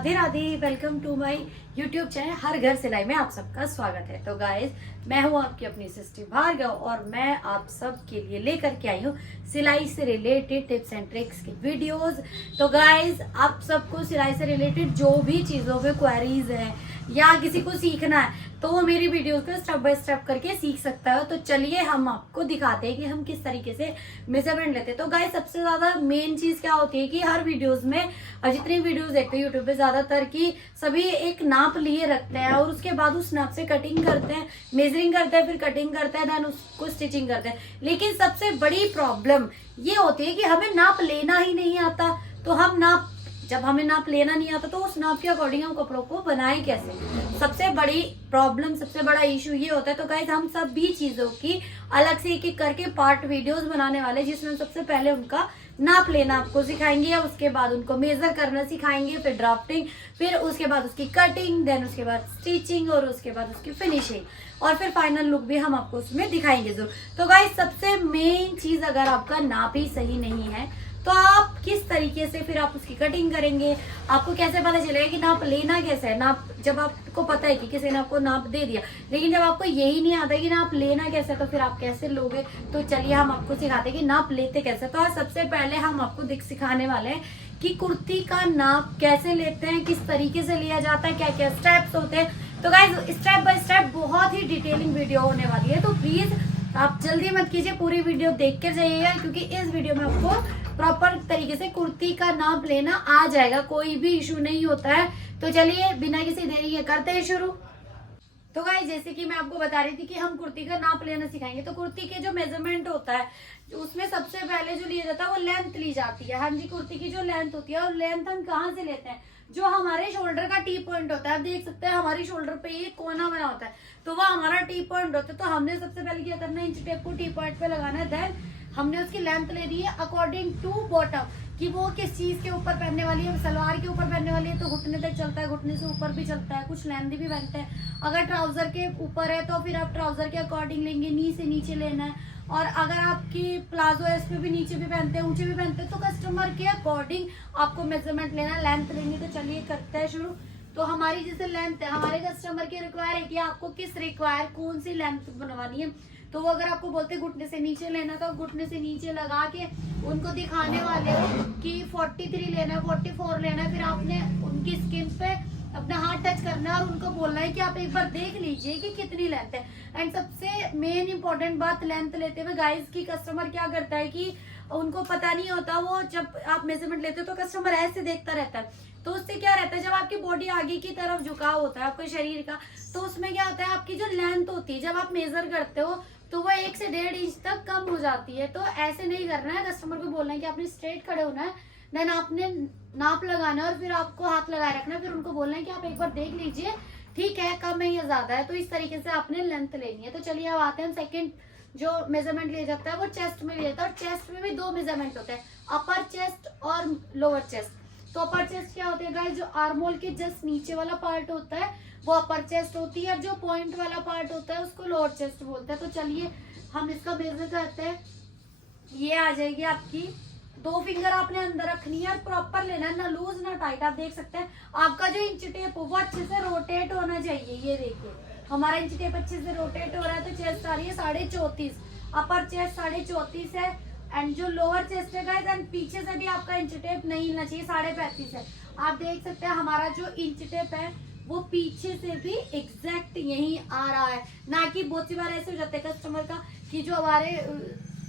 Radhe Radhe. Welcome to my YouTube channel हर घर सिलाई में आप सबका स्वागत है। तो गाइज मैं हूं आपकी अपनी सिस्टर भार्गव और मैं आप सब के लिए लेकर के आई हूं सिलाई से रिलेटेड टिप्स एंड ट्रिक्स की वीडियोस। तो गाइज आप सबको सिलाई से रिलेटेड जो भी चीजों में क्वेरीज है या किसी को सीखना है तो वो मेरी वीडियोस को स्टेप बाय स्टेप करके सीख सकता है। तो चलिए हम आपको दिखाते हैं कि हम किस तरीके से मेजरमेंट लेते हैं। तो गाइस सबसे ज्यादा मेन चीज क्या होती है कि हर वीडियोस में जितनी वीडियोस देखते हैं यूट्यूब पे ज्यादातर की सभी एक नाप लिए रखते हैं और उसके बाद उस नाप से कटिंग करते हैं, मेजरिंग करते हैं, फिर कटिंग करते हैं, देन उसको स्टिचिंग करते हैं। लेकिन सबसे बड़ी प्रॉब्लम ये होती है कि हमें नाप लेना ही नहीं आता। तो हम नाप जब हमें नाप लेना नहीं आता तो उस नाप के अकॉर्डिंग हम कपड़ों को बनाएं कैसे। सबसे बड़ी प्रॉब्लम, सबसे बड़ा इशू ये होता है। तो गाइस हम सब भी चीजों की अलग से एक एक करके पार्ट वीडियोस बनाने वाले, जिसमें सबसे पहले उनका नाप लेना आपको सिखाएंगे या उसके बाद उनको मेजर करना सिखाएंगे, फिर ड्राफ्टिंग, फिर उसके बाद उसकी कटिंग, देन उसके बाद स्टिचिंग और उसके बाद उसकी फिनिशिंग और फिर फाइनल लुक भी हम आपको उसमें दिखाएंगे जरूर। तो गाइस सबसे मेन चीज, अगर आपका नाप ही सही नहीं है तो आप किस तरीके से फिर आप उसकी कटिंग करेंगे, आपको कैसे पता चलेगा कि नाप लेना कैसे है। नाप जब आपको पता है कि किसी ने आपको नाप दे दिया, लेकिन जब आपको यही नहीं आता कि नाप लेना कैसे तो फिर आप कैसे लोगे। तो चलिए हम आपको सिखाते हैं कि नाप लेते कैसे। तो आज सबसे पहले हम आपको सिखाने वाले हैं कि कुर्ती का नाप कैसे लेते हैं, किस तरीके से लिया जाता है, क्या क्या स्टेप्स होते हैं। तो गाइस स्टेप बाय स्टेप बहुत ही डिटेलिंग वीडियो होने वाली है। तो प्लीज आप जल्दी मत कीजिए, पूरी वीडियो देख के जाइएगा क्योंकि इस वीडियो में आपको प्रॉपर तरीके से कुर्ती का नाप लेना आ जाएगा, कोई भी इशू नहीं होता है। तो चलिए बिना किसी देरी के करते हैं शुरू। तो गाइस जैसे कि मैं आपको बता रही थी कि हम कुर्ती का नाप लेना सिखाएंगे। तो कुर्ती के जो मेजरमेंट होता है उसमें सबसे पहले जो लिया जाता है वो लेंथ ली जाती है। हाँ जी, कुर्ती की जो लेंथ होती है और लेंथ हम कहाँ से लेते हैं, जो हमारे शोल्डर का टी पॉइंट होता है। आप देख सकते हैं हमारी शोल्डर पे ये कोना बना होता है तो वो हमारा टी पॉइंट होता है। तो हमने सबसे पहले क्या करना है, इंच टेप को टी पॉइंट पे लगाना है। देन हमने उसकी लेंथ ले ली है अकॉर्डिंग टू बॉटम, कि वो किस चीज के ऊपर पहनने वाली है। सलवार के ऊपर पहनने वाली है तो घुटने तक चलता है, घुटने से ऊपर भी चलता है, कुछ लेंदी भी पहनते हैं। अगर ट्राउजर के ऊपर है तो फिर आप ट्राउजर के अकॉर्डिंग लेंगे, नी से नीचे लेना है। और अगर आपकी प्लाजो है इसमें भी नीचे भी पहनते हैं, ऊंचे भी पहनते हैं, तो कस्टमर के अकॉर्डिंग आपको मेजरमेंट लेना है, लेंथ लेनी। तो चलिए करते हैं शुरू। तो हमारी जैसे लेंथ है, हमारे कस्टमर की रिक्वायर है कि आपको किस रिक्वायर कौन सी लेंथ बनवानी है। तो वो अगर आपको बोलते हैं घुटने से नीचे लेना तो घुटने से नीचे लगा के उनको दिखाने वाले हो कि 43 लेना है, 44 लेना है। फिर आपने उनकी स्किन पे अपना हाथ टच करना है और उनको बोलना है कि आप एक बार देख लीजिए कि कितनी लेंथ है। एंड सबसे मेन इंपॉर्टेंट बात लेंथ लेते हुए गाइस की कस्टमर क्या करता है कि उनको पता नहीं होता, वो जब आप मेजरमेंट लेते हो तो कस्टमर ऐसे देखता रहता है। तो उससे क्या रहता है, जब आपकी बॉडी आगे की तरफ झुकाव होता है आपके शरीर का, तो उसमें क्या होता है आपकी जो लेंथ होती है जब आप मेजर करते हो तो वो 1 से 1.5 इंच तक कम हो जाती है। तो ऐसे नहीं करना है, कस्टमर को बोलना है कि आपने स्ट्रेट खड़े होना है, देन आपने नाप लगाना है और फिर आपको हाथ लगाए रखना है। फिर उनको बोलना है कि आप एक बार देख लीजिए ठीक है कम है या ज्यादा है। तो इस तरीके से आपने लेंथ लेनी है। तो चलिए अब आते हैं सेकंड जो मेजरमेंट लिया जाता है वो चेस्ट में लिया जाता है। और चेस्ट में भी 2 मेजरमेंट होते हैं, अपर चेस्ट और लोअर चेस्ट। तो अपर चेस्ट क्या होते हैं गाइस, जो आर्मोल के जस्ट नीचे वाला पार्ट होता है वो अपर चेस्ट होती है और जो पॉइंट वाला पार्ट होता है उसको लोअर चेस्ट बोलते हैं। तो चलिए हम इसका मेजर करते हैं। ये आ जाएगी आपकी 2 फिंगर आपने अंदर रखनी है और प्रॉपर लेना है, ना लूज ना टाइट। आप देख सकते हैं आपका जो इंच टेप हो वो अच्छे से रोटेट होना चाहिए। ये देखिए हमारा इंच टेप अच्छे से रोटेट हो रहा है। तो चेस्ट आ रही है 34.5, अपर चेस्ट 34.5 है। एंड जो लोअर चेस्ट है गाइस, एंड पीछे से भी आपका इंच टेप नहीं हिलना चाहिए, 35.5 है। आप देख सकते हैं हमारा जो इंच टेप है वो पीछे से भी एग्जैक्ट यही आ रहा है। ना कि बहुत सी बार ऐसे हो जाते हैं कस्टमर का कि जो हमारे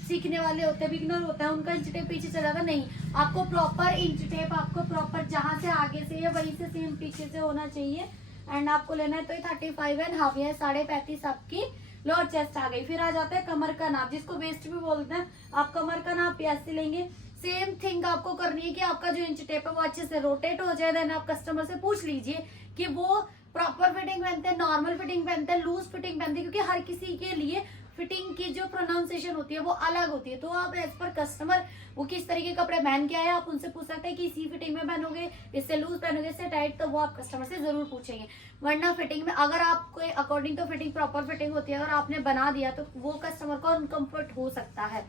सीखने वाले होते हैं, बिगिनर होता है, उनका इंच टेप पीछे चला जाता। नहीं, आपको प्रॉपर इंच टेप आपको प्रॉपर जहां से आगे से है वहीं से सेम पीछे से होना चाहिए। एंड आपको लेना है तो 35.5 है, 35.5 आपकी लोअर चेस्ट आ गई। फिर आ जाता है कमर का नाप, जिसको वेस्ट भी बोलते हैं। आप कमर का नाप ऐसे लेंगे। सेम थिंग आपको करनी है कि आपका जो इंच टेप है वो अच्छे से रोटेट हो जाए। देन आप कस्टमर से पूछ लीजिए कि वो प्रॉपर फिटिंग पहनते हैं, नॉर्मल फिटिंग पहनते हैं, लूज फिटिंग पहनते हैं, क्योंकि हर किसी के लिए फिटिंग की जो प्रोनाउंसिएशन होती है वो अलग होती है। तो आप एज पर कस्टमर वो किस तरीके कपड़े पहन के आए आप उनसे पूछ सकते हैं कि इसी फिटिंग में पहनोगे, इससे लूज पहनोगे, इससे टाइट, तो वो आप कस्टमर से जरूर पूछेंगे। वरना फिटिंग में अगर आपको according to fitting proper fitting होती है, अगर आपने बना दिया तो वो कस्टमर को अनकंफर्ट हो सकता है।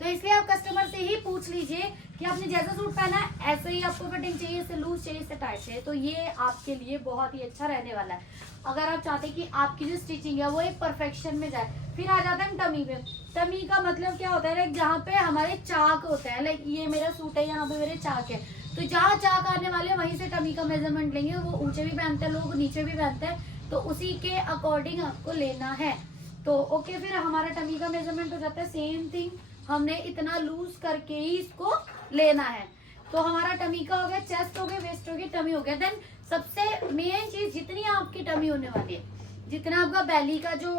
तो इसलिए आप कस्टमर से ही पूछ लीजिए कि आपने जैसा सूट पहना है ऐसे ही आपको फिटिंग चाहिए, इससे लूज चाहिए, इससे टाइट चाहिए, तो ये आपके लिए बहुत ही अच्छा रहने वाला है। अगर आप चाहते हैं कि आपकी जो स्टिचिंग है वो एक परफेक्शन में जाए। फिर आ जाता है टमी पे। टमी का मतलब क्या होता है, लाइक जहाँ पे हमारे चाक होते हैं, लाइक ये मेरा सूट है, यहाँ पे मेरे चाक है, तो जहाँ चाक आने वाले वहीं से टमी का मेजरमेंट लेंगे। वो ऊंचे भी पहनते हैं लोग, नीचे भी पहनते हैं, तो उसी के अकॉर्डिंग आपको लेना है। तो ओके, फिर हमारा टमी का मेजरमेंट हो जाता है। सेम थिंग हमने इतना लूज करके ही इसको लेना है। तो हमारा टमी का हो गया, चेस्ट हो गया, वेस्ट हो गया, टमी हो गया। देन सबसे मेन चीज, जितनी आपकी टमी होने वाली है, जितना आपका बेली का जो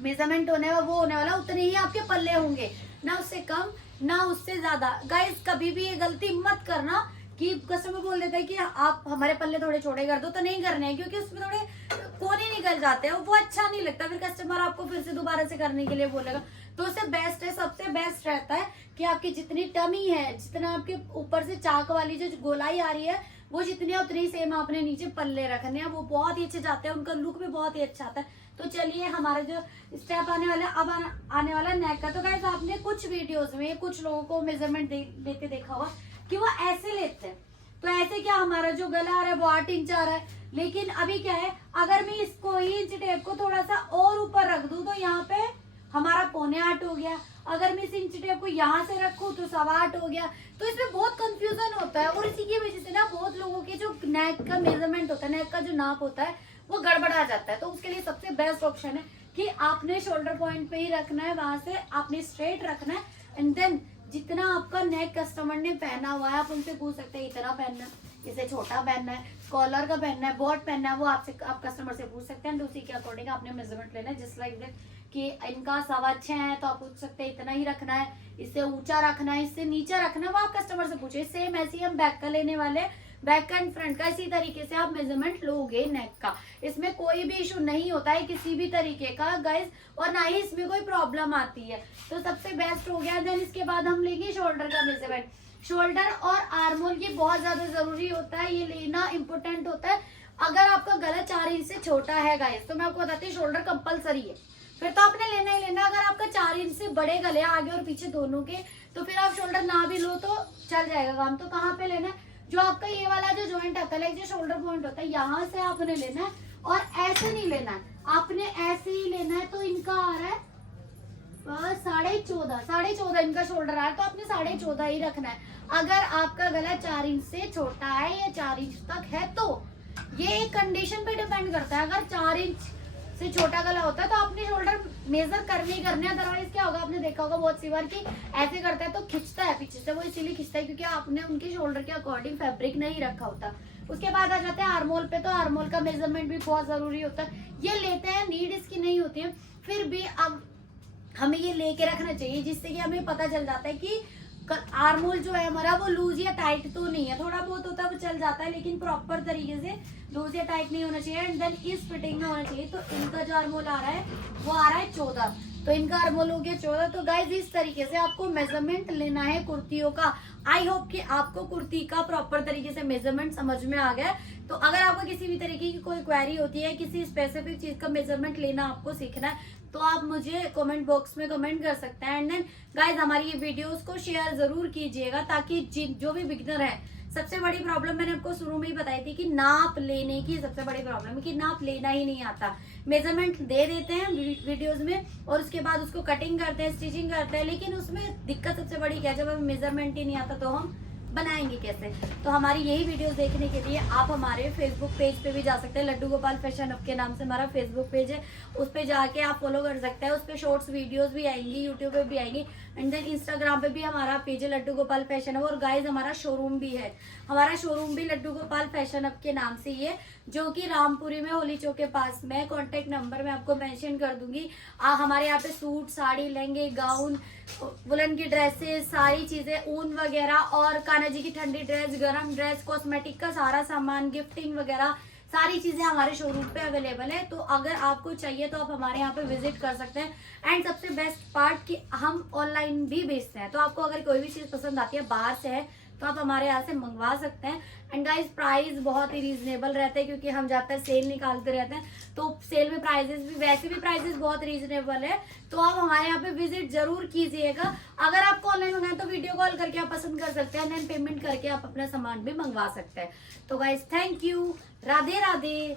मेजरमेंट होने वाला वो होने वाला, उतने ही आपके पल्ले होंगे, ना उससे कम ना उससे ज्यादा। गाइस कभी भी ये गलती मत करना कि कस्टमर बोल देता है कि आप हमारे पल्ले थोड़े छोटे कर दो, तो नहीं करने हैं, क्योंकि उसमें थोड़े कोने निकल जाते हैं, वो अच्छा नहीं लगता। फिर कस्टमर आपको फिर से दोबारा से करने के लिए बोलेगा। तो उससे बेस्ट है, सबसे बेस्ट रहता है कि आपकी जितनी टमी है, जितना आपके ऊपर से चाक वाली जो गोलाई आ रही है, वो जितनी है उतनी सेम आपने नीचे पल्ले रखने हैं। वो बहुत ही अच्छे जाते हैं, उनका लुक भी बहुत ही अच्छा आता है। तो चलिए हमारा जो स्टेप आने वाला है, अब आने वाला नेक का। तो गाइस आपने कुछ वीडियोस में कुछ लोगों को मेजरमेंट लेते देखा होगा कि वो ऐसे लेते हैं। तो ऐसे क्या हमारा जो गला आ रहा है वो 8 इंच आ रहा है, लेकिन अभी क्या है, अगर मैं इसको इंच टेप को थोड़ा सा और ऊपर रख दूं तो यहाँ पे हमारा 7.25 हो गया। अगर मैं इस इंच टेप को यहाँ से रखूं तो 8.25 हो गया। तो इसमें बहुत कंफ्यूजन होता है, और इसी की वजह से ना बहुत लोगों के जो नेक का मेजरमेंट होता है, नेक का जो नाप होता है, वो गड़बड़ा जाता है। तो उसके लिए सबसे बेस्ट ऑप्शन है कि आपने शोल्डर पॉइंट पे ही रखना है, वहां से आपने स्ट्रेट रखना है। एंड देन जितना आपका नेक कस्टमर ने पहना हुआ है, आप उनसे पूछ सकते हैं इतना पहनना है, इसे छोटा पहनना है, कॉलर का पहनना है, बॉट पहनना है, वो आप कस्टमर से पूछ सकते हैं। उसी के अकॉर्डिंग आपने मेजरमेंट लेना है। जस्ट लाइक दैट कि इनका 6.25 है तो आप पूछ सकते हैं इतना ही रखना है, इससे ऊंचा रखना है, इससे नीचा रखना है, वो आप कस्टमर से पूछिए। सेम ऐसे ही हम बैक का लेने वाले, बैक का एंड फ्रंट का इसी तरीके से आप मेजरमेंट लोगे नेक का। इसमें कोई भी इशू नहीं होता है किसी भी तरीके का गाइस, और ना ही इसमें कोई प्रॉब्लम आती है। तो सबसे बेस्ट हो गया। देन इसके बाद हम लेंगे शोल्डर का मेजरमेंट। शोल्डर और आर्मोल ये बहुत ज्यादा जरूरी होता है, ये लेना इंपॉर्टेंट होता है। अगर आपका गला 4 इंच से छोटा है गाइस, तो मैं आपको बताती हूँ शोल्डर कंपलसरी है, फिर तो आपने लेना ही लेना। अगर आपका 4 इंच से बड़े गले आगे और पीछे दोनों के, तो फिर आप शोल्डर ना भी लो तो चल जाएगा काम। तो कहाँ पे लेना है, जो आपका ये वाला जो जॉइंट आता है, जो शोल्डर पॉइंट होता है, यहाँ से आपने लेना है, और ऐसे नहीं लेना है, आपने ऐसे ही लेना है। तो इनका आ रहा है 14.5 इनका शोल्डर आ रहा है, तो आपने 14.5 ही रखना है। अगर आपका गला 4 इंच से छोटा है या 4 इंच तक है, तो ये एक कंडीशन पे डिपेंड करता है। अगर 4 इंच से छोटा गला होता है तो आपने शोल्डर मेजर करने ही करने, अदरवाइज क्या होगा, आपने देखा होगा बहुत सी बार कि ऐसे करता है तो खिंचता है पीछे से। वो इसीलिए खिंचता है क्योंकि आपने उनके शोल्डर के अकॉर्डिंग फैब्रिक नहीं रखा होता। उसके बाद आ जाते हैं आर्मोल पे। तो आर्मोल का मेजरमेंट भी बहुत जरूरी होता है। ये लेते हैं, नीड इसकी नहीं होती है, फिर भी अब हमें ये लेके रखना चाहिए, जिससे कि हमें पता चल जाता है कि आर्मोल जो है हमारा वो लूज या टाइट तो नहीं है। थोड़ा बहुत होता है वो चल जाता है, लेकिन प्रॉपर तरीके से लूज या टाइट नहीं होना चाहिए। एंड देन इस फिटिंग में होना चाहिए। तो इनका जो आर्मोल आ रहा है वो आ रहा है 14, तो इनका आर्मोल हो गया 14। तो गाइज इस तरीके से आपको मेजरमेंट लेना है कुर्तियों का। आई होप कि आपको कुर्ती का प्रॉपर तरीके से मेजरमेंट समझ में आ गया। तो अगर आपको किसी भी तरीके की कोई क्वेरी होती है, किसी स्पेसिफिक चीज का मेजरमेंट लेना आपको सीखना है, तो आप मुझे कमेंट बॉक्स में कमेंट कर सकते हैं। एंड देन गाइज हमारी ये वीडियोस को शेयर जरूर कीजिएगा, ताकि जो भी बिगिनर है, सबसे बड़ी प्रॉब्लम मैंने आपको शुरू में ही बताई थी कि नाप लेने की सबसे बड़ी प्रॉब्लम है कि नाप लेना ही नहीं आता। मेजरमेंट दे देते हैं वीडियोस में, और उसके बाद उसको कटिंग करते हैं, स्टिचिंग करते हैं, लेकिन उसमें दिक्कत सबसे बड़ी क्या है, जब हमें मेजरमेंट ही नहीं आता तो हम बनाएंगे कैसे। तो हमारी यही वीडियोस देखने के लिए आप हमारे फेसबुक पेज पे भी जा सकते हैं। लड्डू गोपाल फैशन हब के नाम से हमारा फेसबुक पेज है, उस पे जाके आप फॉलो कर सकते हैं। उस पे शॉर्ट्स वीडियोस भी आएंगी, यूट्यूब पे भी आएंगी। एंड देन इंस्टाग्राम पे भी हमारा पेज है लड्डू गोपाल फैशन हब। और गाइज हमारा शोरूम भी है, हमारा शोरूम भी लड्डू गोपाल फैशन हब के नाम से ही है, जो कि रामपुरी में होली चौक के पास में। कॉन्टेक्ट नंबर मैं आपको मेंशन कर दूंगी। हमारे यहाँ पे सूट, साड़ी, लहंगे, गाउन, वुलन की ड्रेसेस, सारी चीजें, ऊन वगैरह, और कान्हा जी की ठंडी ड्रेस, गरम ड्रेस, कॉस्मेटिक का सारा सामान, गिफ्टिंग वगैरह सारी चीजें हमारे शोरूम पे अवेलेबल है। तो अगर आपको चाहिए तो आप हमारे यहाँ पे विजिट कर सकते हैं। एंड सबसे बेस्ट पार्ट कि हम ऑनलाइन भी बेचते हैं। तो आपको अगर कोई भी चीज पसंद आती है, बाहर से है तो आप हमारे यहाँ से मंगवा सकते हैं। एंड गाइस प्राइस बहुत ही रीजनेबल रहते हैं क्योंकि हम ज्यादातर सेल निकालते रहते हैं, तो सेल में प्राइजेस भी वैसे भी प्राइजेस बहुत रीजनेबल है। तो आप हमारे यहाँ पे विजिट जरूर कीजिएगा। अगर आपको ऑनलाइन मंगाना है तो वीडियो कॉल करके आप पसंद कर सकते हैं, देन पेमेंट करके आप अपना सामान भी मंगवा सकते हैं। तो guys thank you, Radhe Radhe.